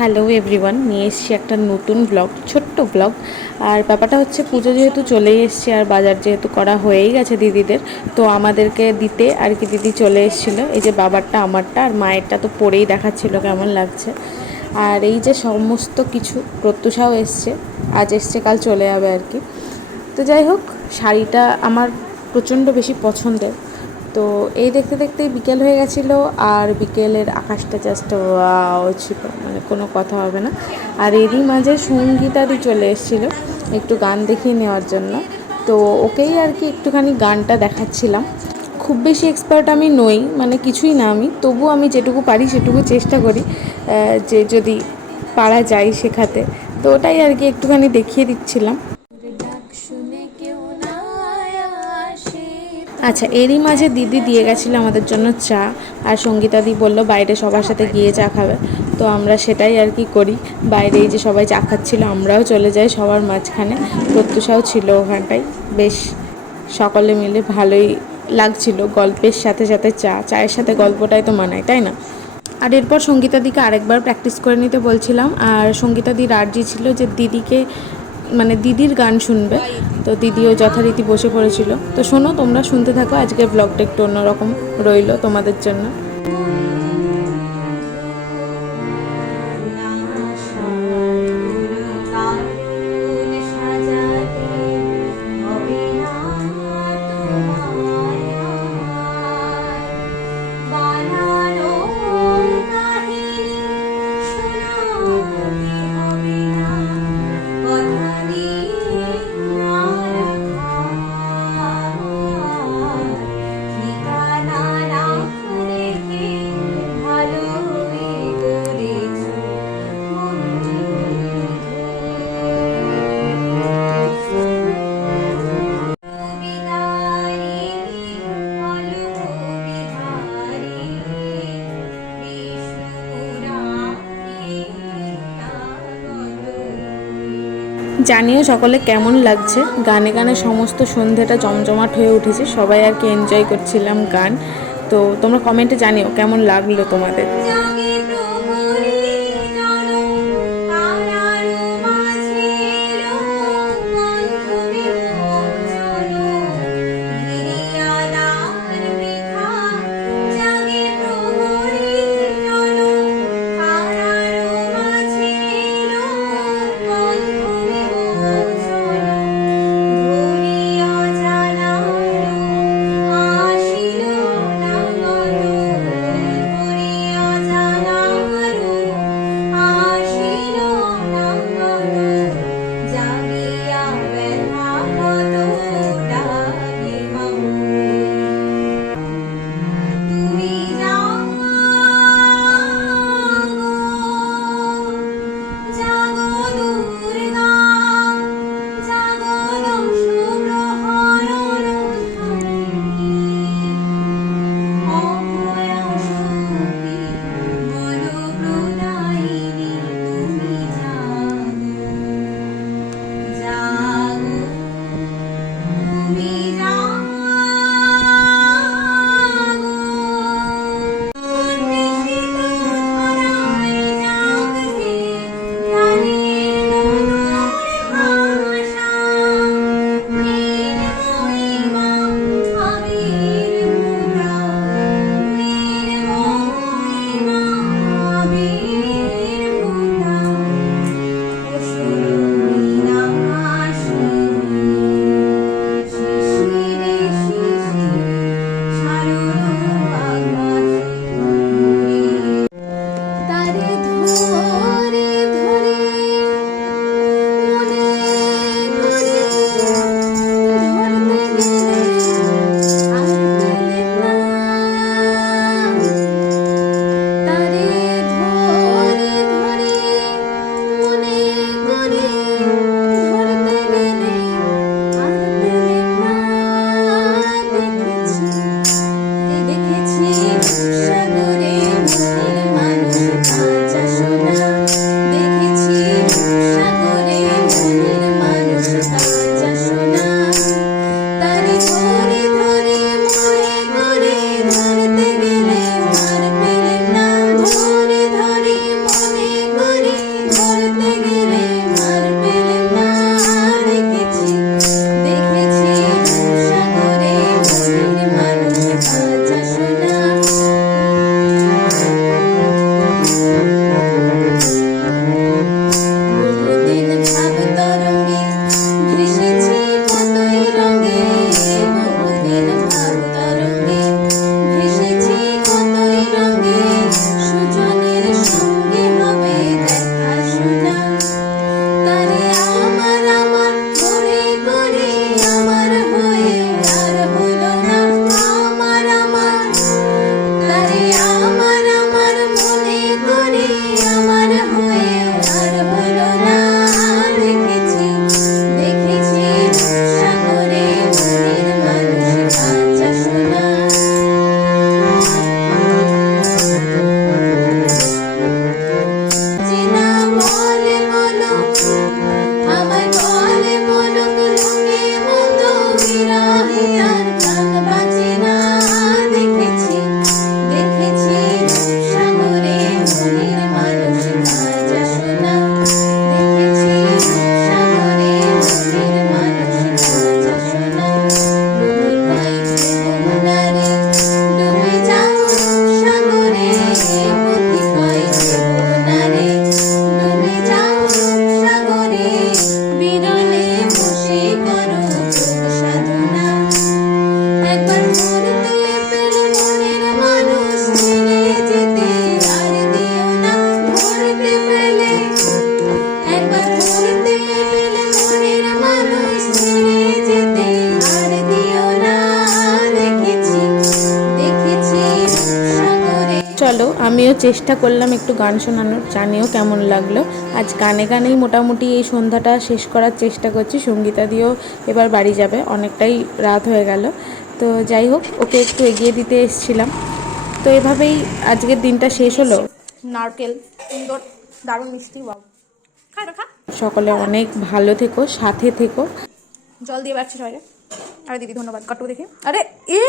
Hello everyone, নিয়ে এসেছি একটা নতুন ব্লগ ছোট্ট ব্লগ আর ব্যাপারটা হচ্ছে পুজো যেহেতু চলেই এসছে আর বাজার যেহেতু করা হয়েই গেছে দিদিদের, তো আমাদেরকে দিতে আর কি দিদি চলে এসেছিল। এই যে বাবারটা, আমারটা আর মায়েরটা তো পরেই দেখাচ্ছিল কেমন লাগছে। আর এই যে সমস্ত কিছু প্রত্যুষাও এসছে, আজ এসছে, কাল চলে যাবে আর কি। তো যাই হোক, শাড়িটা আমার প্রচণ্ড বেশি পছন্দের। তো এই দেখতে দেখতে বিকেল হয়ে গেছিল, আর বিকেলের আকাশটা জাস্ট ছিল মানে কোনো কথা হবে না। আর এরই মাঝে সঙ্গীতাদি চলে এসেছিল, একটু গান দেখিয়ে নেওয়ার জন্য। তো ওকেই আর কি একটুখানি গানটা দেখাচ্ছিলাম। খুব বেশি এক্সপার্ট আমি নই মানে কিছুই না আমি তবু আমি যেটুকু পারি সেটুকু চেষ্টা করি যে যদি পারা যায় শেখাতে। তো ওটাই আর কি একটুখানি দেখিয়ে দিচ্ছিলাম। আচ্ছা এরই মাঝে দিদি দিয়ে গেছিল আমাদের জন্য চা আর সঙ্গীতাদি বলল, বাইরে সবার সাথে গিয়ে চা খাবে। তো আমরা সেটাই আর কি করি। বাইরে যে সবাই চা খাচ্ছিলো, আমরাও চলে যাই সবার মাঝখানে। প্রত্যুষাও ছিল ওখানটায়। বেশ, সকলে মিলে ভালোই লাগছিল গল্পের সাথে সাথে চা। চায়ের সাথে গল্পটাই তো মানায়, তাই না? আর এরপর সঙ্গীতাদিকে আরেকবার প্র্যাকটিস করে নিতে বলছিলাম। আর সঙ্গীতাদি রাজি ছিল যে দিদিকে মানে দিদির গান শুনবে। তো দিদিও যথারীতি বসে পড়েছিল। তো শোনো, তোমরা শুনতে থাকো। আজকের ব্লগটা একটু অন্যরকম রইল তোমাদের জন্য। জানিও সকলে কেমন লাগছে? গানে গানে সমস্ত সন্ধ্যেটা জমজমাট হয়ে উঠেছে, সবাই আর কি এনজয় করছিলাম গান। তো তোমরা কমেন্টে জানিও কেমন লাগল তোমাদের। চেষ্টা করলাম একটু গান শোনানোর। জানিও কেমন লাগল। আজ গানে গানেই মোটামুটি এই সন্ধ্যাটা শেষ করার চেষ্টা করছি। সঙ্গীতা দিয়েও এবার বাড়ি যাবে। অনেকটাই রাত হয়ে গেল। তো যাই হোক ওকে একটু এগিয়ে দিতে এসেছিলাম। তো এভাবেই আজকের দিনটা শেষ হলো। নারকেল সুন্দর দারুণ মিষ্টি বাবু সকলে অনেক ভালো থেকো সাথে থেকো। জল দিয়ে বাড়ছে সবাই আরে দিদি ধন্যবাদ। কট্টু দেখি। আরে এ!